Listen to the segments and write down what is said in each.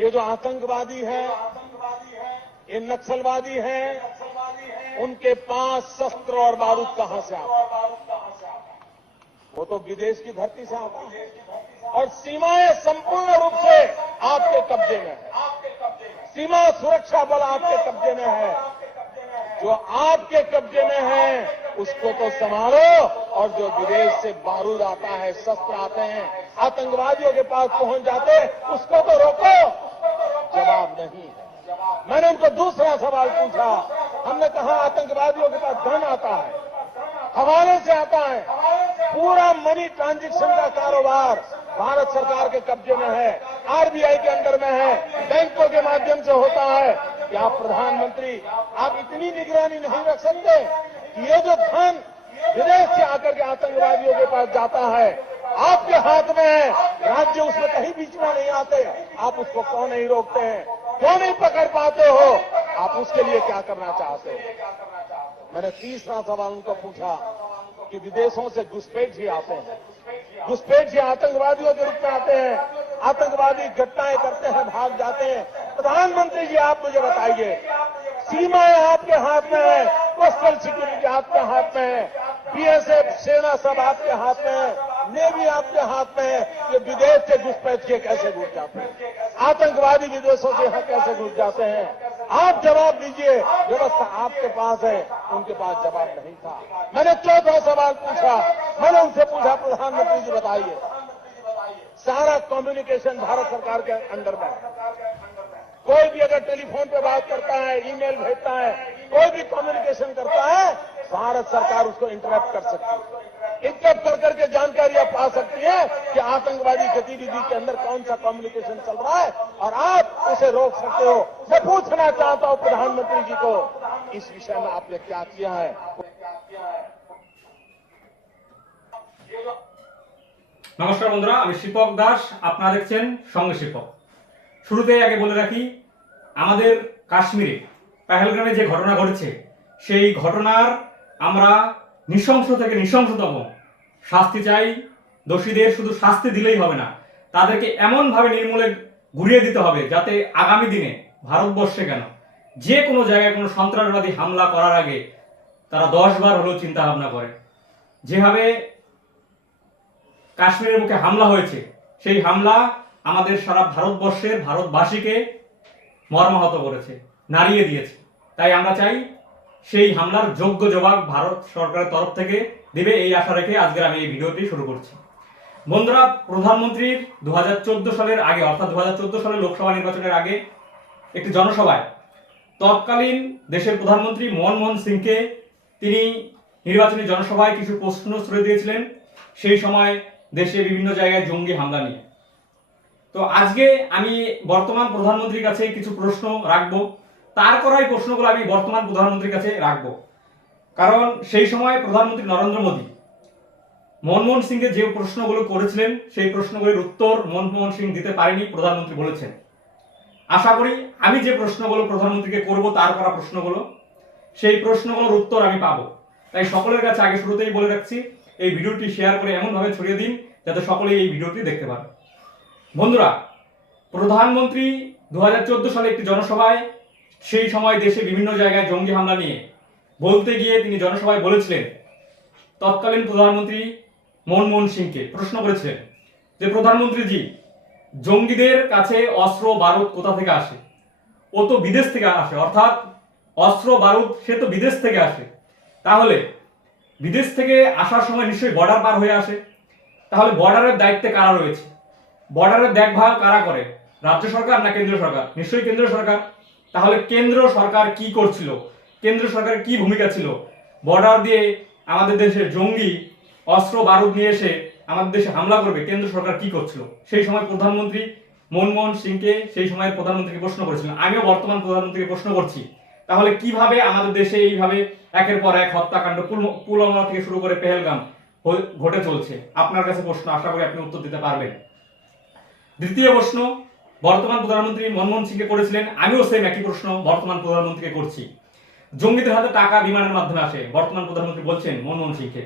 ये जो आतंकवादी है, ये नक्सलवादी है, उनके पास शस्त्र और बारूद कहां से आता है? वो तो विदेश की धरती से आता है और सीमाएं संपूर्ण रूप से आपके कब्जे में है। सीमा सुरक्षा बल आपके कब्जे में है। जो आपके कब्जे में है उसको तो संभालो, और जो विदेश से बारूद आता है, शस्त्र आते हैं, आतंकवादियों के पास पहुंच जाते हैं, उसको तो रोको। जवाब नहीं है। मैंने उनको दूसरा सवाल पूछा। हमने कहा आतंकवादियों के पास धन आता है, हवाले से आता है, पूरा मनी ट्रांजैक्शन का कारोबार भारत सरकार के कब्जे में है, आरबीआई के अंडर में है, बैंकों के माध्यम से होता है। क्या प्रधानमंत्री आप इतनी निगरानी नहीं रख सकते कि ये जो धन विदेश से आकर के आतंकवादियों के पास जाता है आपके हाथ में है, राज्य उसमें कहीं बीच में नहीं आते, आप उसको क्यों नहीं रोकते हैं, क्यों नहीं पकड़ पाते हो? आप उसके लिए क्या करना चाहते हो? मैंने तीसरा सवाल उनको पूछा कि विदेशों से घुसपैठ ही आते हैं, घुसपैठ ही आतंकवादियों के रूप में आते हैं, आतंकवादी घटनाएं करते हैं, भाग जाते हैं। प्रधानमंत्री जी आप मुझे बताइए, सीमाएं आपके हाथ में है, कोस्टल सिक्योरिटी आपके हाथ में है, बीएसएफ सेना सब आपके हाथ में है, नेवी आपके हाथ में है, ये विदेश से घुसपैठ के कैसे घुस जाते हैं? आतंकवादी विदेशों से यहां कैसे घुस जाते हैं? आप जवाब दीजिए। व्यवस्था आपके पास है, उनके पास जवाब नहीं था। मैंने चौथा सवाल पूछा। मैंने उनसे पूछा प्रधानमंत्री जी बताइए, सारा कम्युनिकेशन भारत सरकार के अंडर में है। कोई भी अगर टेलीफोन पे बात करता है, ईमेल भेजता है, कोई भी कम्युनिकेशन करता है, भारत सरकार उसको इंटरप्ट कर सकती है, इंटरप्ट कर करके जानकारियां पा सकती है कि आतंकवादी गतिविधि के अंदर कौन सा कम्युनिकेशन चल रहा है, और आप उसे रोक सकते हो। मैं पूछना चाहता हूं प्रधानमंत्री जी को, इस विषय में आपने क्या किया है? নমস্কার বন্ধুরা, আমি শিপক দাস, আপনারা দেখছেন সঙ্গে শিপক। শুরুতেই আগে বলে রাখি, আমাদের কাশ্মীরে পেহেলগামে যে ঘটনা ঘটেছে সেই ঘটনার আমরা নৃশংস থেকে নৃশংসতম শাস্তি চাই। দোষীদের শুধু শাস্তি দিলেই হবে না, তাদেরকে এমনভাবে নির্মূলে ঘুরিয়ে দিতে হবে যাতে আগামী দিনে ভারতবর্ষে কেন যে কোনো জায়গায় কোনো সন্ত্রাসবাদী হামলা করার আগে তারা 10 বার হলেও চিন্তা ভাবনা করে। যেভাবে কাশ্মীরের বুকে হামলা হয়েছে, সেই হামলা আমাদের সারা ভারতবর্ষের ভারতবাসীকে মর্মাহত করেছে, নাড়িয়ে দিয়েছে। তাই আমরা চাই সেই হামলার যোগ্য জবাব ভারত সরকারের তরফ থেকে দেবে, এই আশা রেখে আজকের আমি এই ভিডিওটি শুরু করছি। বন্ধুরা, প্রধানমন্ত্রীর 2014 সালের আগে, অর্থাৎ 2014 সালের লোকসভা নির্বাচনের আগে একটি জনসভায় তৎকালীন দেশের প্রধানমন্ত্রী মনমোহন সিংকে তিনি নির্বাচনী জনসভায় কিছু প্রশ্ন ছুড়ে দিয়েছিলেন, সেই সময় দেশে বিভিন্ন জায়গায় জঙ্গি হামলা নিয়ে। তো আজকে আমি বর্তমান প্রধানমন্ত্রীর কাছে কিছু প্রশ্ন রাখবো, তার করাই প্রশ্নগুলো আমি বর্তমান প্রধানমন্ত্রীর কাছে রাখবো। কারণ সেই সময় প্রধানমন্ত্রী নরেন্দ্র মোদী মনমোহন সিংকে যে প্রশ্নগুলো করেছিলেন সেই প্রশ্নগুলোর উত্তর মনমোহন সিং দিতে পারেনি, প্রধানমন্ত্রী বলেছেন। আশা করি আমি যে প্রশ্নগুলো প্রধানমন্ত্রীকে করব, তার করা প্রশ্নগুলো, সেই প্রশ্নগুলোর উত্তর আমি পাবো। তাই সকলের কাছে আগে শুরুতেই বলে রাখছি, এই ভিডিওটি শেয়ার করে এমনভাবে ছড়িয়ে দিন যাতে সকলেই এই ভিডিওটি দেখতে পারে। বন্ধুরা, প্রধানমন্ত্রী 2014 সালে একটি জনসভায়, সেই সময় দেশে বিভিন্ন জায়গায় জঙ্গি হামলা নিয়ে বলতে গিয়ে তিনি জনসভায় বলেছিলেন, তৎকালীন প্রধানমন্ত্রী মনমোহন সিংকে প্রশ্ন করেছিলেন যে প্রধানমন্ত্রীজি, জঙ্গিদের কাছে অস্ত্র বারুদ কোথা থেকে আসে? ও তো বিদেশ থেকে আসে, অর্থাৎ অস্ত্র বারুদ সে তো বিদেশ থেকে আসে, তাহলে বিদেশ থেকে আসার সময় নিশ্চয়ই বর্ডার পার হয়ে আসে, তাহলে বর্ডারের দায়িত্বে কারা রয়েছে? বর্ডারের দেখভাল কারা করে? রাজ্য সরকার না কেন্দ্র সরকার? নিশ্চয়ই কেন্দ্র সরকার। তাহলে কেন্দ্র সরকার কি করছিল? কেন্দ্র সরকারের কি ভূমিকা ছিল? বর্ডার দিয়ে আমাদের দেশের জঙ্গি অস্ত্র বারুদ নিয়ে এসে আমাদের দেশে হামলা করবে, কেন্দ্র সরকার কি করছিল? সেই সময় প্রধানমন্ত্রী মনমোহন সিংকে সেই সময়ের প্রধানমন্ত্রীকে প্রশ্ন করেছিলেন, আমিও বর্তমান প্রধানমন্ত্রীকে প্রশ্ন করছি, তাহলে কিভাবে আমাদের দেশে এইভাবে একের পর এক হত্যাকাণ্ড, পুলওয়ামা থেকে শুরু করে পেহেলগাম ঘটে চলছে? আপনার কাছে প্রশ্ন, আশা করি আপনি উত্তর দিতে পারবেন। দ্বিতীয় প্রশ্ন বর্তমান প্রধানমন্ত্রী মনমোহন সিংকে করেছিলেন, আমিও সেম একই প্রশ্ন বর্তমান প্রধানমন্ত্রীকে করছি। জঙ্গিদের হাতে টাকা বিমানের মাধ্যমে আসে, বর্তমান প্রধানমন্ত্রী বলছেন মনমোহন সিংকে।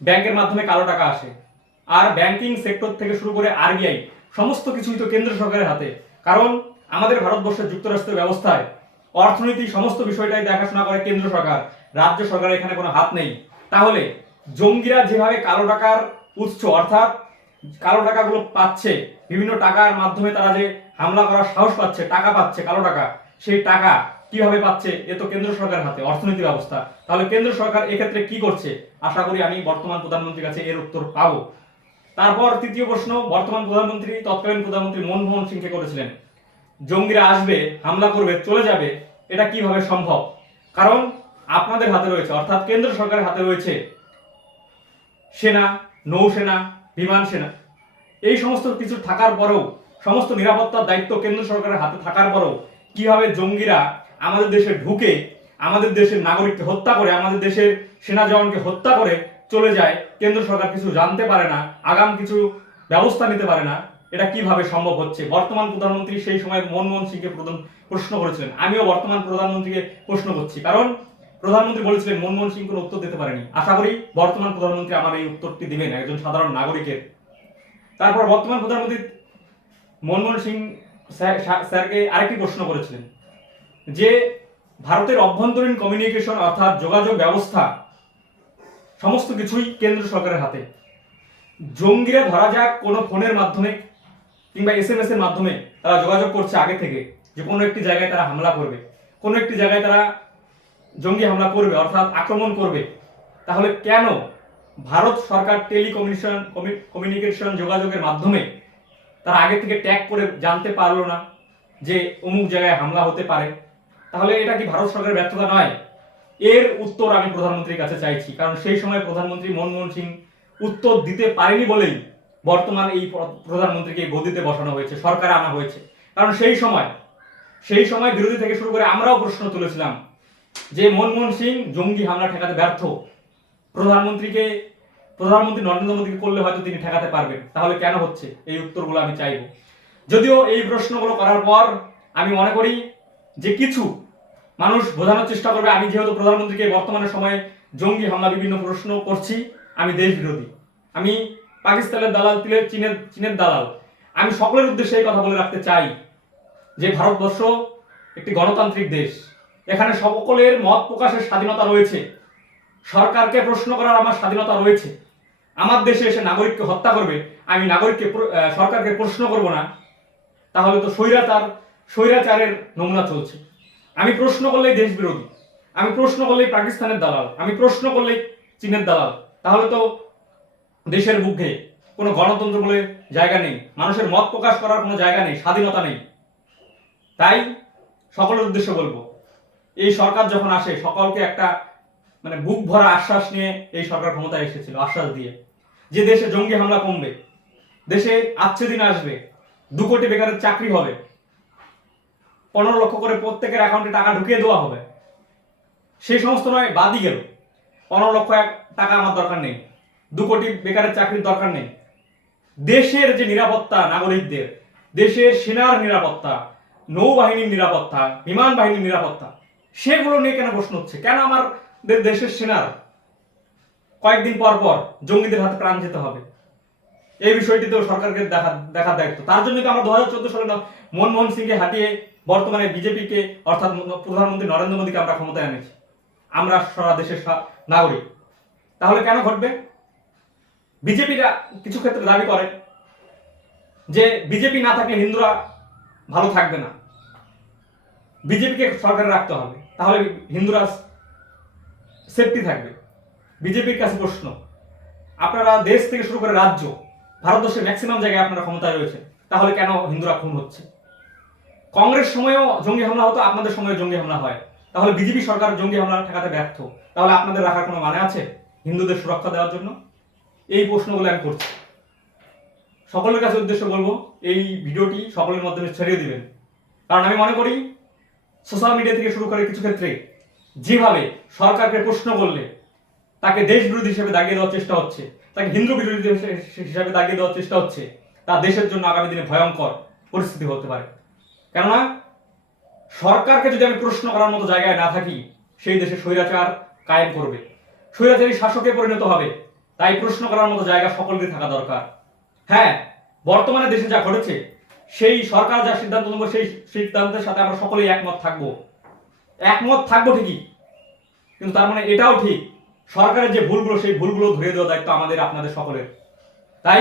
ব্যাংকের মাধ্যমে কালো টাকা আসে, আর ব্যাংকিং সেক্টর থেকে শুরু করে আরবিআই সমস্ত কিছুই তো কেন্দ্র সরকারের হাতে। কারণ আমাদের ভারতবর্ষের যুক্তরাষ্ট্রের ব্যবস্থায় অর্থনীতি সমস্ত বিষয়টাই দেখাশোনা করে কেন্দ্র সরকার, রাজ্য সরকারের এখানে কোনো হাত নেই। তাহলে জঙ্গিরা যেভাবে কালো টাকার উৎস অর্থাৎ কালো টাকাগুলো পাচ্ছে, বিভিন্ন টাকার মাধ্যমে তারা যে হামলা করার সাহস পাচ্ছে, টাকা পাচ্ছে, কালো টাকা, সেই টাকা কিভাবে পাচ্ছে? এ তো কেন্দ্র সরকারের হাতে অর্থনীতি ব্যবস্থা। তাহলে কেন্দ্র সরকার এক্ষেত্রে কি করছে? আশা করি আমি বর্তমান প্রধানমন্ত্রীর কাছে এর উত্তর পাবো। তারপর তৃতীয় প্রশ্ন বর্তমান প্রধানমন্ত্রী তৎকালীন প্রধানমন্ত্রী মনমোহন সিংকে করেছিলেন, জঙ্গিরা আসবে, হামলা করবে, চলে যাবে, এটা কিভাবে সম্ভব? কারণ আপনাদের হাতে রয়েছে, অর্থাৎ কেন্দ্র সরকারের হাতে রয়েছে সেনা, নৌসেনা, বিমান সেনা, এই সমস্ত কিছু থাকার পরেও, সমস্ত নিরাপত্তার দায়িত্ব কেন্দ্র সরকারের হাতে থাকার পরেও কিভাবে জঙ্গিরা আমাদের দেশে ঢুকে আমাদের দেশের নাগরিককে হত্যা করে, আমাদের দেশের সেনা জওয়ানকে হত্যা করে চলে যায়? কেন্দ্র সরকার কিছু জানতে পারে না, আগাম কিছু ব্যবস্থা নিতে পারে না, এটা কিভাবে সম্ভব হচ্ছে? বর্তমান প্রধানমন্ত্রী সেই সময় মনমোহন সিংকে প্রশ্ন করেছিলেন। আমিও বর্তমান প্রধানমন্ত্রীকে প্রশ্ন করছি, কারণ প্রধানমন্ত্রী বলেছিলেন মনমোহন সিং কোনো উত্তর দিতে পারেনি। আশা করি বর্তমান প্রধানমন্ত্রী আমার এই উত্তরটি দিবেন একজন সাধারণ নাগরিকের। তারপর বর্তমান প্রধানমন্ত্রী মনমোহন সিং স্যারকে আরেকটি প্রশ্ন করেছিলেন যে ভারতের অভ্যন্তরীণ কমিউনিকেশন অর্থাৎ যোগাযোগ ব্যবস্থা সমস্ত কিছুই কেন্দ্র সরকারের হাতে। জঙ্গিরা ধরা যাক কোনো ফোনের মাধ্যমে কিংবা এসএমএস এর মাধ্যমে তারা যোগাযোগ করছে আগে থেকে যে কোনো একটি জায়গায় তারা হামলা করবে, কোনো একটি জায়গায় তারা জঙ্গি হামলা করবে অর্থাৎ আক্রমণ করবে, তাহলে কেন ভারত সরকার কমিউনিকেশন যোগাযোগের মাধ্যমে তারা আগে থেকে ট্যাগ করে জানতে পারলো না যে অমুক জায়গায় হামলা হতে পারে? তাহলে এটা কি ভারত সরকারের ব্যর্থতা নয়? এর উত্তর আমি প্রধানমন্ত্রীর কাছে চাইছি, কারণ সেই সময় প্রধানমন্ত্রী মনমোহন সিং উত্তর দিতে পারেনি বলেই বর্তমান এই প্রধানমন্ত্রীকে গদিতে বসানো হয়েছে, সরকারে আনা হয়েছে। কারণ সেই সময় বিরোধী থেকে শুরু করে আমরাও প্রশ্ন তুলেছিলাম যে মনমোহন সিং জঙ্গি হামলা ঠেকাতে ব্যর্থ, প্রধানমন্ত্রী নরেন্দ্র মোদীকে করলে হয়তো তিনি ঠেকাতে পারবেন, তাহলে কেন হচ্ছে? এই উত্তরগুলো আমি চাইব। যদিও এই প্রশ্নগুলো করার পর আমি মনে করি যে কিছু মানুষ বোঝানোর চেষ্টা করবে আমি যেহেতু প্রধানমন্ত্রীকে বর্তমানে সময়ে জঙ্গি হামলা বিভিন্ন প্রশ্ন করছি, আমি দেশ বিরোধী, আমি পাকিস্তানের দালাল, চীনের দালাল। আমি সকলের উদ্দেশ্যে এই কথা বলে রাখতে চাই যে ভারতবর্ষ একটি গণতান্ত্রিক দেশ, এখানে সকলের মত প্রকাশের স্বাধীনতা রয়েছে, সরকারকে প্রশ্ন করার আমার স্বাধীনতা রয়েছে। আমার দেশে এসে নাগরিককে হত্যা করবে, আমি সরকারকে প্রশ্ন করব না, তাহলে তো স্বৈরাচারের নমুনা চলছে। আমি প্রশ্ন করলেই দেশ বিরোধী, আমি প্রশ্ন করলেই পাকিস্তানের দালাল, আমি প্রশ্ন করলেই চীনের দালাল, তাহলে তো দেশের বুকে কোনো গণতন্ত্র বলে জায়গা নেই, মানুষের মত প্রকাশ করার কোনো জায়গা নেই, স্বাধীনতা নেই। তাই সকলের উদ্দেশ্যে বলবো, এই সরকার যখন আসে সকলকে একটা বুক ভরা আশ্বাস নিয়ে এই সরকার ক্ষমতায় এসেছিল, আশ্বাস দিয়ে যে দেশে জঙ্গি হামলা কমবে, দেশে আচ্ছে দিন আসবে, 2 কোটি বেকারের চাকরি হবে, 15 লক্ষ করে প্রত্যেকের অ্যাকাউন্টে টাকা ঢুকিয়ে দেওয়া হবে। সেই সমস্ত নয়, বাদই গেল, 15 লক্ষ টাকা আমার দরকার নেই, 2 কোটি বেকারের চাকরির দরকার নেই। দেশের যে নিরাপত্তা, নাগরিকদের, দেশের সেনার নিরাপত্তা, নৌবাহিনীর নিরাপত্তা, বিমান বাহিনীর নিরাপত্তা, সেগুলো নিয়ে কেন প্রশ্ন হচ্ছে? কেন আমাদের দেশের সেনার কয়েকদিন পর পর জঙ্গিদের হাতে প্রাণ যেতে হবে? এই বিষয়টিতেও সরকারকে দেখার দায়িত্ব। তার জন্য তো আমরা 2014 সালে মনমোহন সিংকে হাঁটিয়ে বর্তমানে বিজেপিকে অর্থাৎ প্রধানমন্ত্রী নরেন্দ্র মোদীকে আমরা ক্ষমতায় এনেছি, আমরা সারা দেশের নাগরিক। তাহলে কেন ঘটবে? বিজেপিরা কিছু ক্ষেত্রে দাবি করে যে বিজেপি না থাকলে হিন্দুরা ভালো থাকবে না, বিজেপিকে সরকারে রাখতে হবে, তাহলে হিন্দুরা সেফটি থাকবে। বিজেপির কাছে প্রশ্ন, আপনারা দেশ থেকে শুরু করে রাজ্য, ভারতবর্ষের ম্যাক্সিমাম জায়গায় আপনারা ক্ষমতায় রয়েছে, তাহলে কেন হিন্দুরা খুন হচ্ছে? কংগ্রেস সময়েও জঙ্গি হামলা হতো, আপনাদের সময়ে জঙ্গি হামলা হয়, তাহলে বিজেপি সরকার জঙ্গি হামলা ঠেকাতে ব্যর্থ, তাহলে আপনাদের রাখার কোনো মানে আছে হিন্দুদের সুরক্ষা দেওয়ার জন্য? এই প্রশ্নগুলো আমি করছি। সকলের কাছে উদ্দেশ্য বলবো এই ভিডিওটি সকলের মাধ্যমে ছড়িয়ে দিবেন, কারণ আমি মনে করি সোশ্যাল মিডিয়া থেকে শুরু করে কিছু ক্ষেত্রে যেভাবে সরকারকে প্রশ্ন করলে তাকে দেশ বিরোধী হিসেবে দাগিয়ে দেওয়ার চেষ্টা হচ্ছে, তাকে হিন্দু বিরোধী হিসেবে দাগিয়ে দেওয়ার চেষ্টা হচ্ছে, তা দেশের জন্য আগামী দিনে ভয়ঙ্কর পরিস্থিতি হতে পারে। কেননা সরকারকে যদি আমি প্রশ্ন করার মতো জায়গায় না থাকি, সেই দেশে স্বৈরাচার কায়েম করবে, স্বৈরাচারী শাসকে পরিণত হবে। তাই প্রশ্ন করার মতো জায়গা সকলেরই থাকা দরকার। হ্যাঁ, বর্তমানে দেশে যা ঘটেছে সেই সরকার যা সিদ্ধান্ত নেবো সেই সিদ্ধান্তের সাথে আমরা সকলেই একমত থাকবো ঠিকই, কিন্তু তার মানে এটাও ঠিক সরকারের যে ভুলগুলো সেই ভুলগুলো ধরিয়ে দেওয়ার দায়িত্ব আমাদের আপনাদের সকলের। তাই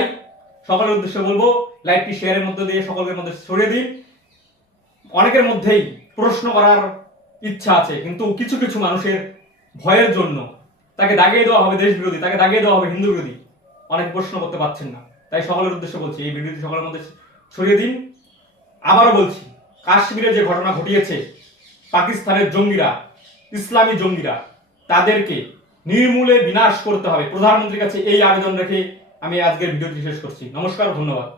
সকলের উদ্দেশ্যে বলবো, লাইভটি শেয়ারের মধ্যে দিয়ে সকলের মধ্যে ছড়িয়ে দিন। অনেকের মধ্যেই প্রশ্ন করার ইচ্ছা আছে, কিন্তু কিছু কিছু মানুষের ভয়ের জন্য তাকে দাগিয়ে দেওয়া হবে দেশ বিরোধী, তাকে দাগিয়ে দেওয়া হবে হিন্দু বিরোধী, অনেক প্রশ্ন করতে পারছেন না। তাই সকলের উদ্দেশ্যে বলছি, এই ভিডিওটি সকলের মধ্যে ছড়িয়ে দিন। আবারও বলছি, কাশ্মীরে যে ঘটনা ঘটিয়েছে পাকিস্তানের জঙ্গিরা, ইসলামী জঙ্গিরা, তাদেরকে নির্মূলে বিনাশ করতে হবে। প্রধানমন্ত্রীর কাছে এই আবেদন রেখে আমি আজকের ভিডিওটি শেষ করছি। নমস্কার, ধন্যবাদ।